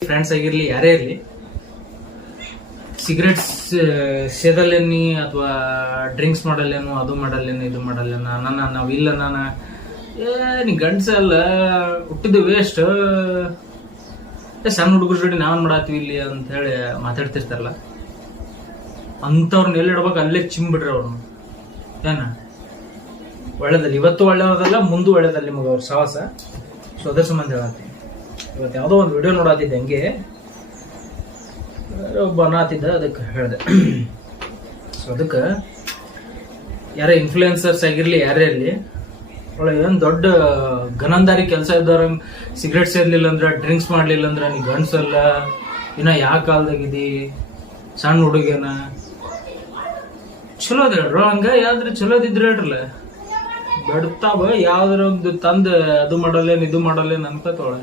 Friends ಆಗಿರ್ಲಿ, ಯಾರೇ ಇರಲಿ ಸಿಗರೇಟ್ಸ್ ಸೇದಲ್ಲೇನಿ ಅಥವಾ ಡ್ರಿಂಕ್ಸ್ ಮಾಡಲ್ಲೇನು, ಅದು ಮಾಡಲ್ಲೇನು, ಇದು ಮಾಡಲ್ಲೇನ, ನನ್ನ ನಾವಿಲ್ಲ ನಾನು, ಏ, ನೀ ಗಂಡ್ಸಲ್ಲ ಹುಟ್ಟಿದ್ದು ವೇಸ್ಟ್ ಸಣ್ಣ ಹುಡುಗರ ಜೋಡಿ ನಾವೇನು ಮಾಡಾತೀವಿ ಇಲ್ಲಿ ಅಂತ ಹೇಳಿ ಮಾತಾಡ್ತಿರ್ತಾರಲ್ಲ ಅಂಥವ್ರನ್ನ ಎಲ್ಲಿ ಇಡ್ಬೇಕು, ಅಲ್ಲೇ ಚಿಂಬಿಡ್ರಿ ಅವ್ರನ್ನ ಏನ? ಒಳ್ಳೇದಲ್ಲ, ಇವತ್ತು ಒಳ್ಳೇದಲ್ಲ, ಮುಂದೆ ಒಳ್ಳೇದಲ್ಲ ನಿಮಗೆ ಅವ್ರ ಸಾಹಸ ಸೊ, ಅದ್ರ ಸಂಬಂಧ ಹೇಳತ್ತೀನಿ. ಇವತ್ತು ಯಾವುದೋ ಒಂದು ವಿಡಿಯೋ ನೋಡತ್ತಿದ್ದೆ ಹಂಗೆ. ಒಬ್ಬ ಅನ್ನತ್ತಿದ್ದ ಅದಕ್ಕೆ ಹೇಳಿದೆ. ಸೊ ಅದಕ್ಕೆ ಯಾರೇ ಇನ್ಫ್ಲೂಯೆನ್ಸರ್ಸ್ ಆಗಿರಲಿ, ಯಾರೇ ಇರಲಿ ಒಳಗೆ ಏನು ದೊಡ್ಡ ಗನಂದಾರಿ ಕೆಲಸ ಇದ್ದವ್ರ ಸಿಗರೇಟ್ ಸೇರ್ಲಿಲ್ಲ ಅಂದ್ರೆ ಡ್ರಿಂಕ್ಸ್ ಮಾಡಲಿಲ್ಲ ಅಂದ್ರೆ, ನೀ ಗಂಡ್ಸಲ್ಲ ಇನ್ನ ಯಾವ ಕಾಲದಾಗಿದ್ದಿ ಸಣ್ಣ ಹುಡುಗನ ಚಲೋ ಅದ ಹೇಳ್ರು, ಹಂಗ ಯಾವ್ದ್ರ ಚಲೋದಿದ್ರೆ ಹೇಳ್ರಲ್ಲ. ಬೆಡ್ತಾವ ಯಾವ್ದಾರ ಒಂದು ತಂದ ಅದು ಮಾಡಲ್ಲೇನ್ ಇದು ಮಾಡಲ್ಲೇನ್ ಅನ್ಕೋತವಳೆ